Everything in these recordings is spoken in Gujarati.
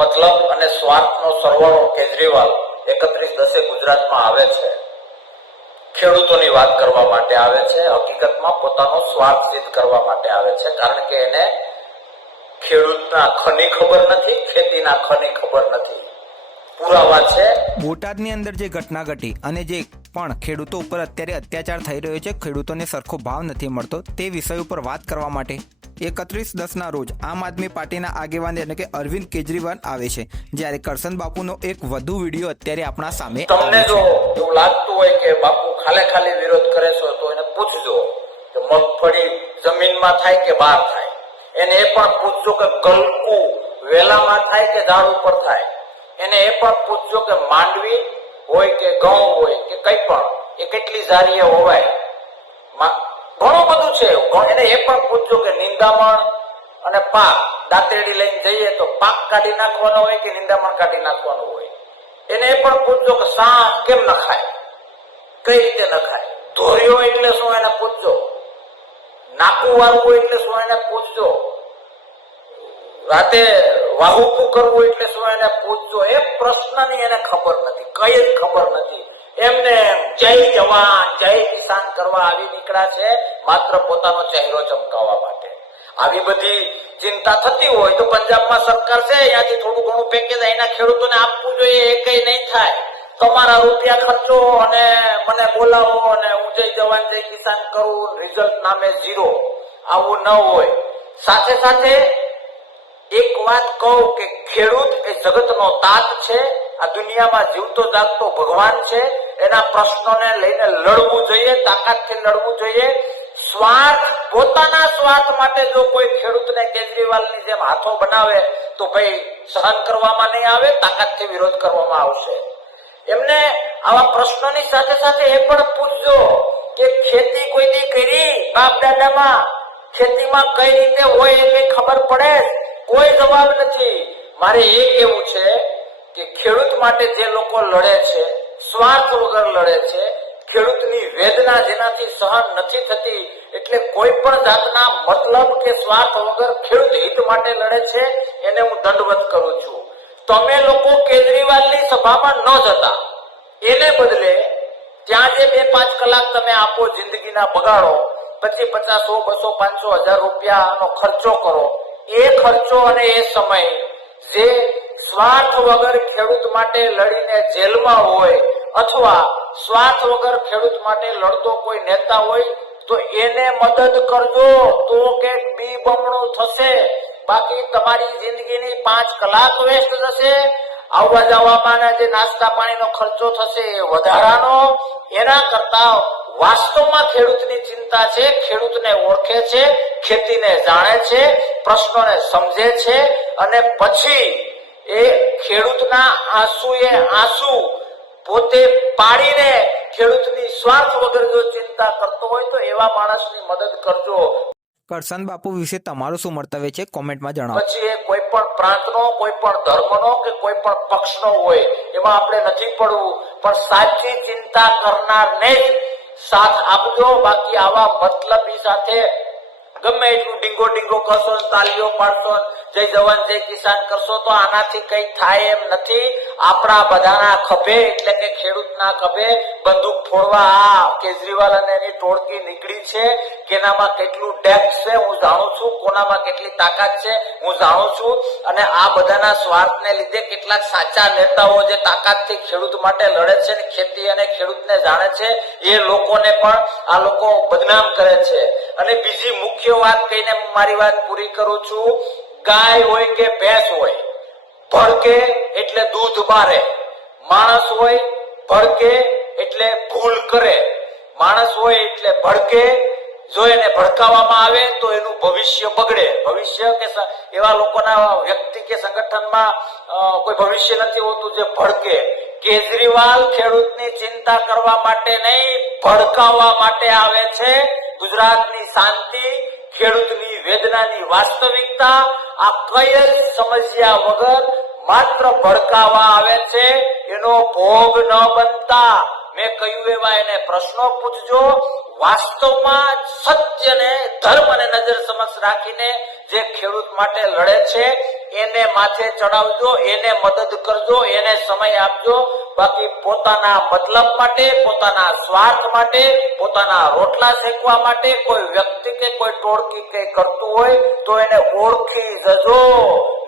મતલબ અને સ્વાર્થનો સરવાળો કેજરીવાલ એકત્રીસ દસે ગુજરાતમાં આવે છે. ખેડૂતોની વાત કરવા માટે આવે છે. હકીકતમાં પોતાનો સ્વાર્થ સિદ્ધ કરવા માટે આવે છે. કારણ કે એને ખેડૂતના ખની ખબર નથી, ખેતીના ખની ખબર નથી. પુરાવા છે. બોટાદની અંદર જે ઘટના ઘટી અને જે પણ ખેડૂતો ઉપર અત્યારે અત્યાચાર થઈ રહ્યો છે, ખેડૂતોને સરખો ભાવ નથી મળતો તે વિષય ઉપર વાત કરવા માટે. એકત્રીસ દસના રોજ આમ આદમી પાર્ટીના આગેવાન એટલે કે અરવિંદ કેજરીવાલ આવે છે. જ્યારે કરશન બાપુનો એક વધુ વીડિયો અત્યારે આપણા સામે તમને જો એવું લાગતું હોય કે બાપુ ખાલે ખાલી વિરોધ કરે છે તો એને પૂછજો કે મગફળી જમીનમાં થાય કે બહાર થાય. એને એ પણ પૂછજો કે ગલકુ વેલામાં થાય કે ઝાડ ઉપર થાય. એને એ પણ પૂછજો કે માંડવી હોય કે ઘઉં હોય કે કઈ પણ એ કેટલી ઝારીએ હોવાય. ઘણું બધું છે એને એ પણ પૂછજો કે નિંદામણ અને પાક, દાંતેડી લઈને જઈએ તો પાક કાઢી નાખવાનો હોય કે નિંદામણ કાઢી નાખવાનું હોય? એને એ પણ પૂછજો કે સા કેમ નખાય? કઈ રીતે નખાય? ધોર્યો એટલે શું એને પૂછજો? નાકું વાળવું એટલે શું એને પૂછજો? રાતે વાહુકું કરવું એટલે શું એને પૂછજો? એ પ્રશ્નની એને ખબર નથી, કઈ જ ખબર નથી. એમને જય જવાન, જય કિસાન કરવા આવી નીકળ્યા છે, માત્ર પોતાનો ચહેરો ચમકાવવા માટે. આવી બધી ચિંતા થતી હોય તો પંજાબમાં સરકાર છે, ત્યાંથી થોડું ઘણું પેકેજ અહીંના ખેડૂતોને આપવું જોઈએ, એ કઈ નહીં થાય. તમારા રૂપિયા ખર્ચો અને મને બોલાવો અને હું જય જવાન, જય કિસાન કરું રિઝલ્ટ નામે ઝીરો આવું ન હોય. સાથે સાથે એક વાત કહું કે ખેડૂત એ જગતનો તાત છે આ દુનિયામાં જીવતો જાગતો ભગવાન છે. એના પ્રશ્નોને લઈને લડવું જોઈએ, તાકાતથી લડવું જોઈએ. સ્વાર્થ, પોતાના સ્વાર્થ માટે જો કોઈ ખેડૂતને કેજરીવાલની જેમ હાથો બનાવે, તો ભાઈ સહન કરવામાં નહીં આવે, તાકાતથી વિરોધ કરવામાં આવશે. એમને આવા પ્રશ્નોની સાથે સાથે એ પણ પૂછજો કે ખેતી કોઈ દી કરી? બાપ દાદામાં ખેતીમાં કઈ રીતે હોય એ ખબર પડે કોઈ જવાબ નથી. મારે એ કેવું છે કે ખેડૂત માટે જે લોકો લડે છે, સ્વાર્થ વગર લડે છે, ખેડૂતની વેદના જેનાથી સહન નથી થતી, એટલે કોઈ પણ જાતના મતલબ કે સ્વાર્થ વગર ખેડૂત હિત માટે લડે છે, એને હું દંડવત કરું છું. તમે લોકો કેજરીવાલની સભામાં ન જતા. એને બદલે ત્યાં જે બે પાંચ કલાક તમે આપો જિંદગીના બગાડો, પછી પચાસો, બસો, પાંચસો હજાર રૂપિયાનો ખર્ચો કરો. એ ખર્ચો અને એ સમય જે સ્વાર્થ વગર ખેડૂત માટે લડીને જેલમાં હોય અથવા સ્વાર્થ વગર ખેડૂત માટે લડતો કોઈ નેતા હોય, તો એને મદદ કરજો. તો કે બી બમણું થશે. બાકી તમારી જિંદગીની પાંચ કલાક વેસ્ટ થશે આવવા જવામાં જે નાસ્તા પાણીનો ખર્ચો થશે એ વધારાનો. એના કરતા વાસ્તવમાં ખેડૂતની ચિંતા છે, ખેડૂતને ઓળખે છે, ખેતીને જાણે છે, પ્રશ્નોને સમજે છે અને પછી એ ખેડૂતના આંસુએ આંસુ પોતે પાડીને ખેડૂતની સ્વાર્થ વગર જો ચિંતા કરતો હોય તો એવા માણસની મદદ કરજો. કરસન બાપુ વિશે તમારું શું મંતવ્ય છે? કોમેન્ટમાં જણાવો. પછી એ કોઈ પણ પ્રાંતનો કોઈ પણ ધર્મનો કે કોઈ પણ પક્ષનો હોય એમાં આપણે નથી પડવું. પણ સાચી ચિંતા કરનારને જ સાથ આપજો. બાકી આવા મતલબી સાથે ગમે એટલું ડીંગો ડીંગો કરશો તાલીઓ પાડશો જય જવાન, જય કિસાન, કરશો તો આનાથી કઈ થાય એમ નથી. આપણા બધાના ખભે, એટલે કે ખેડૂતના ખભે, બંદૂક ફોડવા આ કેજરીવાલ અને એની ટોળકી નીકળી છે. કેનામાં કેટલું ડેપ્થ છે, હું જાણું છું. કોનામાં કેટલી તાકાત છે, હું જાણું છું. અને આ બધાના સ્વાર્થને લીધે કેટલાક સાચા નેતાઓ જે તાકાતથી ખેડૂત માટે લડે છે ને ખેતી અને ખેડૂતને જાણે છે, એ લોકોને પણ આ લોકો બદનામ કરે છે. અને બીજી મુખ્ય વાત કહીને હું મારી વાત પૂરી કરું છું. ગાય હોય કે ભેંસ હોય, ભડકે એટલે દૂધ બારે. માણસ હોય, ભડકે એટલે ભૂલ કરે. માણસ હોય એટલે ભડકે, જો એને ભડકાવવામાં આવે તો એનું ભવિષ્ય બગડે. ભવિષ્ય કે એવા લોકોના વ્યક્તિ કે સંગઠનમાં કોઈ ભવિષ્ય નથી હોતું જે ભડકે. કેજરીવાલ ખેડૂતની ચિંતા કરવા માટે નહીં, ભડકાવવા માટે આવે છે. ગુજરાતની શાંતિ ખેડૂતની વેદનાની વાસ્તવિકતા આ કઈ સમજ્યા વગર માત્ર ભડકાવા આવે છે, એનો ભોગ ન બનતા. મેં કહ્યું એવા એને પ્રશ્નો પૂછજો. વાસ્તવમાં સત્યને ધર્મ અને નજર સમક્ષ રાખીને જે ખેડૂત માટે લડે છે એને માથે ચડાવજો, એને મદદ કરજો, એને સમય આપજો. બાકી પોતાના મતલબ માટે, પોતાના સ્વાર્થ માટે, પોતાના રોટલા શેકવા માટે કોઈ વ્યક્તિ કે કોઈ ટોળકી કે કરતું હોય, તો એને ઓળખી જજો.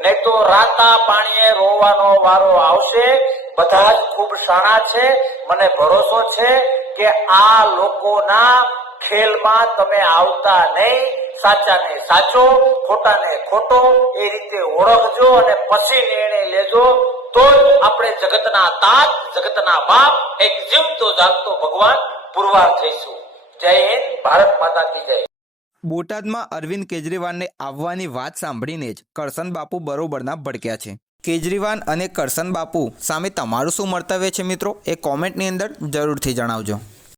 નહીં તો રાતા પાણીએ રોવાનો વારો આવશે. બધા જ ખૂબ શાણા છે. મને ભરોસો છે કે આ લોકોના ખેલમાં તમે આવતા નહીં. સાચાને સાચો, ખોટાને ખોટો, એ રીતે ઓળખજો અને પછી નિર્ણય લેજો. તો આપણે જગતના તાત, જગતના બાપ એક જીવતો જાગતો ભગવાન પુરવાર થઈશું. જય હિન્દ, ભારત માતા કી જય. બોટાદમાં અરવિંદ કેજરીવાલને આવવાની વાત સાંભળીને જ કરસન બાપુ બરોબરના ભડક્યા છે. કેજરીવાલ અને કરસન બાપુ સામે તમારું શું મર્તવ્ય છે મિત્રો? એ કોમેન્ટની અંદર જરૂરથી જણાવજો.